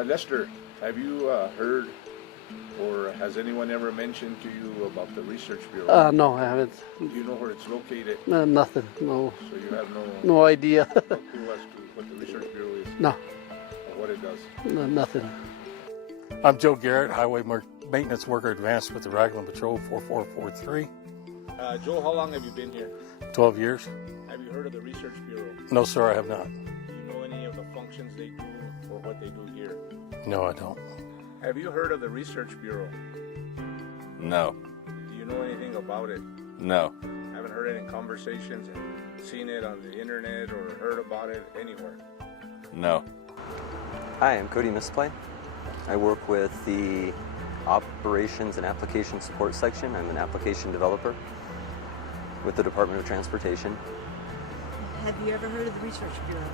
Lester, have you heard or has anyone ever mentioned to you about the Research Bureau? No, I haven't. Do you know where it's located? Nothing, no. So you have no idea. No clue as to what the Research Bureau is? No. Or what it does? No, nothing. I'm Joe Garrett, Highway Maintenance Worker Advanced with the Raglan Patrol 4443. Joe, how long have you been here? 12 years. Have you heard of the Research Bureau? No, sir, I have not. Do you know any of the functions they do or what they do here? No, I don't. Have you heard of the Research Bureau? No. Do you know anything about it? No. Haven't heard it in conversations and seen it on the internet or heard about it anywhere? No. Hi, I'm Cody Misplay. I work with the Operations and Application Support section. I'm an application developer with the Department of Transportation. Have you ever heard of the Research Bureau?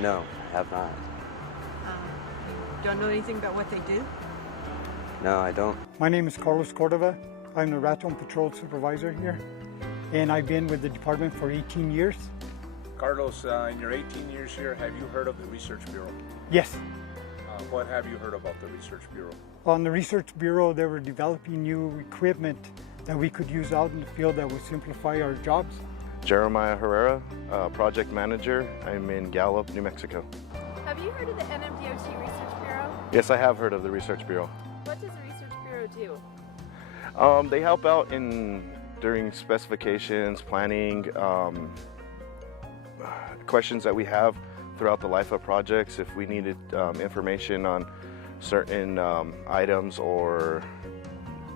No, I have not. Don't know anything about what they do? No, I don't. My name is Carlos Cordova. I'm the Raton Patrol Supervisor here, and I've been with the department for 18 years. Carlos, in your 18 years here, have you heard of the Research Bureau? Yes. What have you heard about the Research Bureau? On the Research Bureau, they were developing new equipment that we could use out in the field that would simplify our jobs. Jeremiah Herrera, Project Manager. I'm in Gallup, New Mexico. Have you heard of the NMDOT Research Bureau? Yes, I have heard of the Research Bureau. What does the Research Bureau do? They help out during specifications, planning, questions that we have throughout the life of projects. If we needed information on certain items or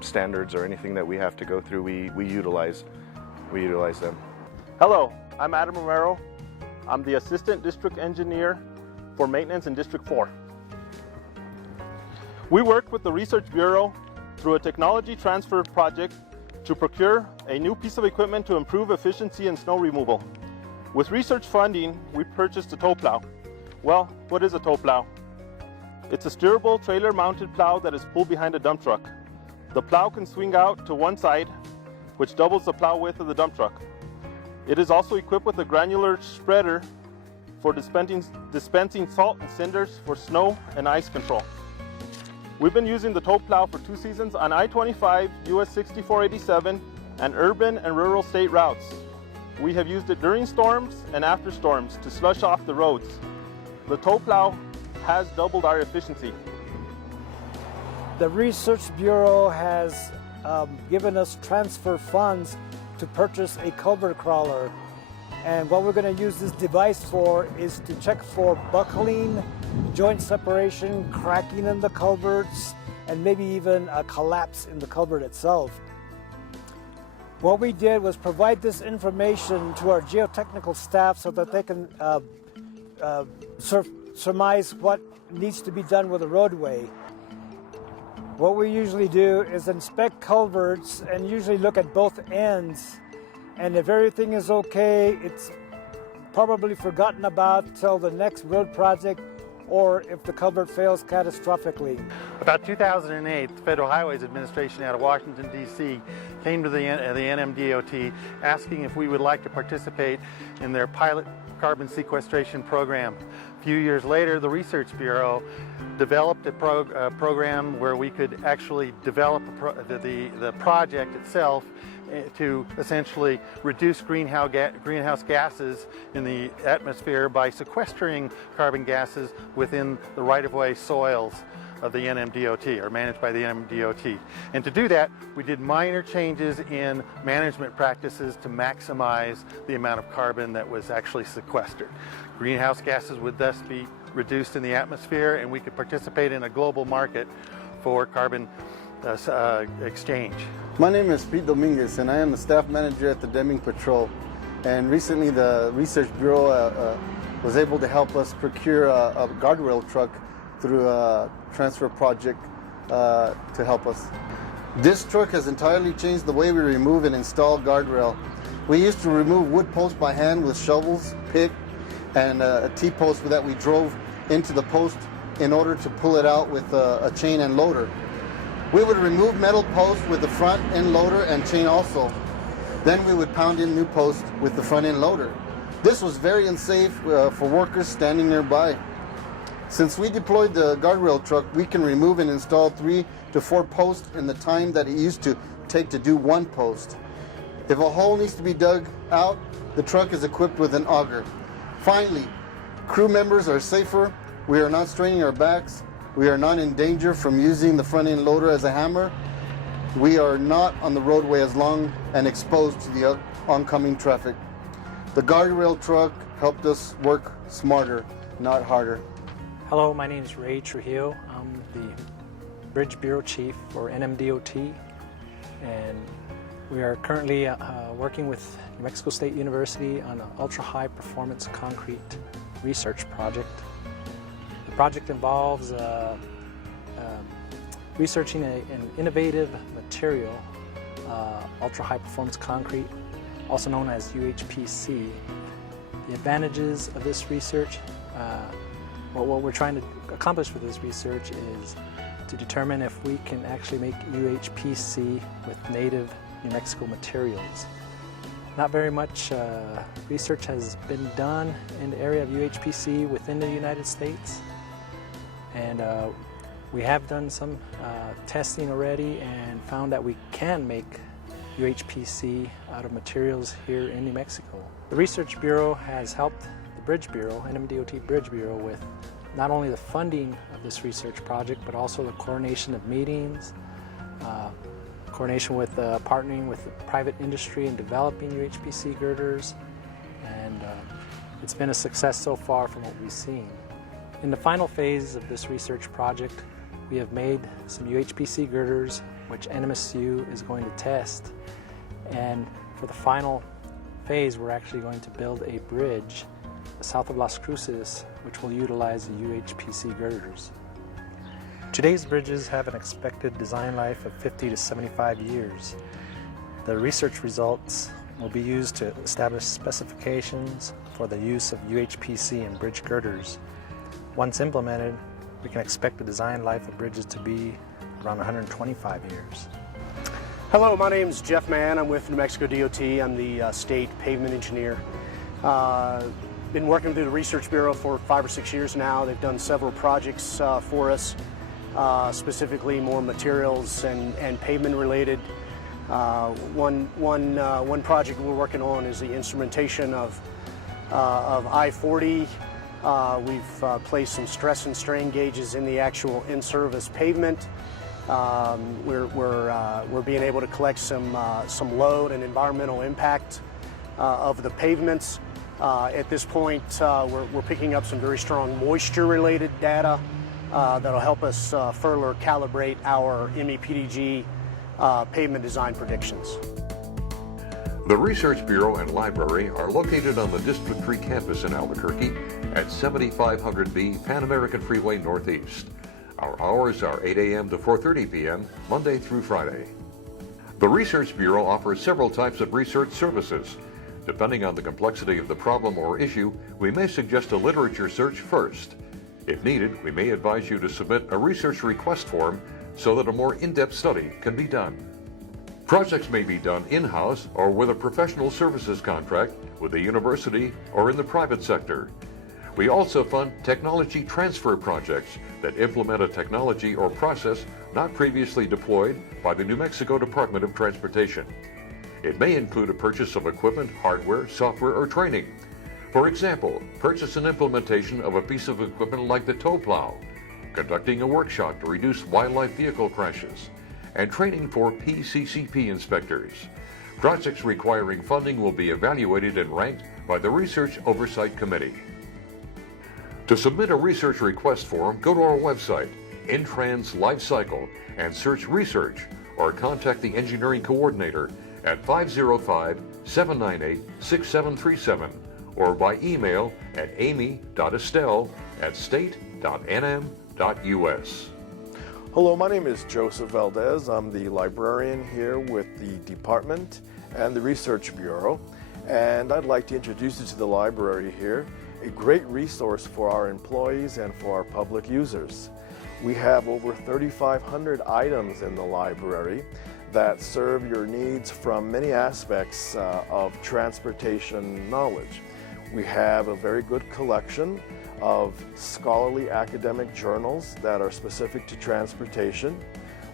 standards or anything that we have to go through, we utilize them. Hello, I'm Adam Romero. I'm the Assistant District Engineer for Maintenance in District 4. We worked with the Research Bureau through a technology transfer project to procure a new piece of equipment to improve efficiency in snow removal. With research funding, we purchased a tow plow. Well, what is a tow plow? It's a steerable trailer-mounted plow that is pulled behind a dump truck. The plow can swing out to one side, which doubles the plow width of the dump truck. It is also equipped with a granular spreader for dispensing salt and cinders for snow and ice control. We've been using the tow plow for 2 seasons on I-25, US 6487, and urban and rural state routes. We have used it during storms and after storms to slush off the roads. The tow plow has doubled our efficiency. The Research Bureau has given us transfer funds to purchase a culvert crawler. And what we're going to use this device for is to check for buckling, joint separation, cracking in the culverts, and maybe even a collapse in the culvert itself. What we did was provide this information to our geotechnical staff so that they can surmise what needs to be done with the roadway. What we usually do is inspect culverts and usually look at both ends. And if everything is okay, it's probably forgotten about till the next road project or if the culvert fails catastrophically. About 2008, the Federal Highways Administration out of Washington, D.C. came to the NMDOT asking if we would like to participate in their pilot carbon sequestration program. A few years later, the Research Bureau developed a program where we could actually develop the project itself to essentially reduce greenhouse gases in the atmosphere by sequestering carbon gases within the right-of-way soils of the NMDOT, or managed by the NMDOT. And to do that, we did minor changes in management practices to maximize the amount of carbon that was actually sequestered. Greenhouse gases would thus be reduced in the atmosphere, and we could participate in a global market for carbon exchange. My name is Pete Dominguez, and I am the staff manager at the Deming Patrol. And recently the Research Bureau was able to help us procure a guardrail truck through a transfer project to help us. This truck has entirely changed the way we remove and install guardrail. We used to remove wood posts by hand with shovels, pick, and a T-post that we drove into the post in order to pull it out with a chain and loader. We would remove metal posts with the front end loader and chain also. Then we would pound in new posts with the front end loader. This was very unsafe for workers standing nearby. Since we deployed the guardrail truck, we can remove and install 3 to 4 posts in the time that it used to take to do 1 post. If a hole needs to be dug out, the truck is equipped with an auger. Finally, crew members are safer, we are not straining our backs, we are not in danger from using the front end loader as a hammer, we are not on the roadway as long and exposed to the oncoming traffic. The guardrail truck helped us work smarter, not harder. Hello, my name is Ray Trujillo. I'm the Bridge Bureau Chief for NMDOT, and we are currently working with New Mexico State University on an ultra-high performance concrete research project. The project involves researching an innovative material, ultra-high performance concrete, also known as UHPC. The advantages of this research, what we're trying to accomplish with this research is to determine if we can actually make UHPC with native New Mexico materials. Not very much research has been done in the area of UHPC within the United States, and we have done some testing already and found that we can make UHPC out of materials here in New Mexico. The Research Bureau has helped the Bridge Bureau, NMDOT Bridge Bureau, with not only the funding of this research project, but also the coordination of meetings, coordination with partnering with the private industry in developing UHPC girders, and it's been a success so far from what we've seen. In the final phase of this research project, we have made some UHPC girders which NMSU is going to test, and for the final phase we're actually going to build a bridge south of Las Cruces which will utilize the UHPC girders. Today's bridges have an expected design life of 50 to 75 years. The research results will be used to establish specifications for the use of UHPC in bridge girders. Once implemented, we can expect the design life of bridges to be around 125 years. Hello, my name is Jeff Mann. I'm with New Mexico DOT. I'm the state pavement engineer. Been working through the Research Bureau for 5 or 6 years now. They've done several projects for us, specifically more materials and pavement related. One project we're working on is the instrumentation of I-40. We've placed some stress and strain gauges in the actual in-service pavement. We're being able to collect some load and environmental impact of the pavements. At this point, we're picking up some very strong moisture-related data that'll help us further calibrate our MEPDG pavement design predictions. The Research Bureau and Library are located on the District 3 campus in Albuquerque at 7500B Pan American Freeway Northeast. Our hours are 8 a.m. to 4:30 p.m., Monday through Friday. The Research Bureau offers several types of research services. Depending on the complexity of the problem or issue, we may suggest a literature search first. If needed, we may advise you to submit a research request form so that a more in-depth study can be done. Projects may be done in-house or with a professional services contract with the university or in the private sector. We also fund technology transfer projects that implement a technology or process not previously deployed by the New Mexico Department of Transportation. It may include a purchase of equipment, hardware, software, or training. For example, purchase and implementation of a piece of equipment like the tow plow, conducting a workshop to reduce wildlife vehicle crashes, and training for PCCP inspectors. Projects requiring funding will be evaluated and ranked by the Research Oversight Committee. To submit a research request form, go to our website, Intrans Lifecycle, and search Research, or contact the engineering coordinator at 505-798-6737, or by email at amy.estelle@state.nm.us. Hello, my name is Joseph Valdez. I'm the librarian here with the department and the Research Bureau, and I'd like to introduce you to the library here, a great resource for our employees and for our public users. We have over 3,500 items in the library that serve your needs from many aspects of transportation knowledge. We have a very good collection of scholarly academic journals that are specific to transportation.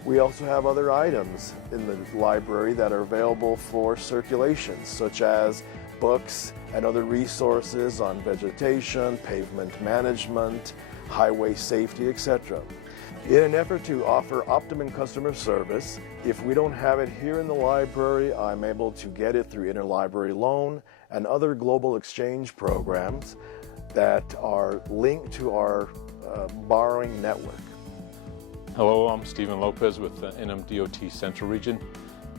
We also have other items in the library that are available for circulation, such as books and other resources on vegetation, pavement management, highway safety, etc. In an effort to offer optimum customer service, if we don't have it here in the library, I'm able to get it through interlibrary loan and other global exchange programs that are linked to our borrowing network. Hello, I'm Stephen Lopez with the NMDOT Central Region,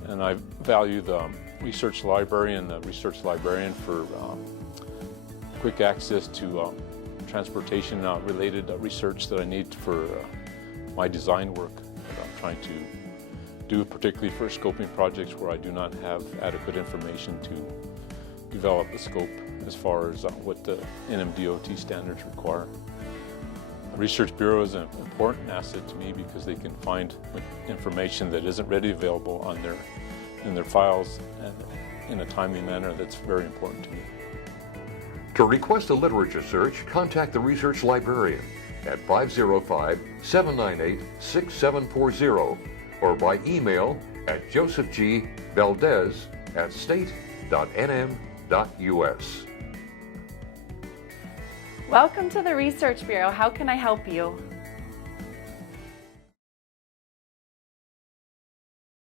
and I value the research library and the research librarian for quick access to transportation related research that I need for my design work that I'm trying to do, particularly for scoping projects where I do not have adequate information to develop the scope as far as what the NMDOT standards require. The Research Bureau is an important asset to me because they can find information that isn't readily available in their files and in a timely manner that's very important to me. To request a literature search, contact the research librarian at 505-798-6740 or by email at josephgvaldez@state.nm.us. Welcome to the Research Bureau. How can I help you?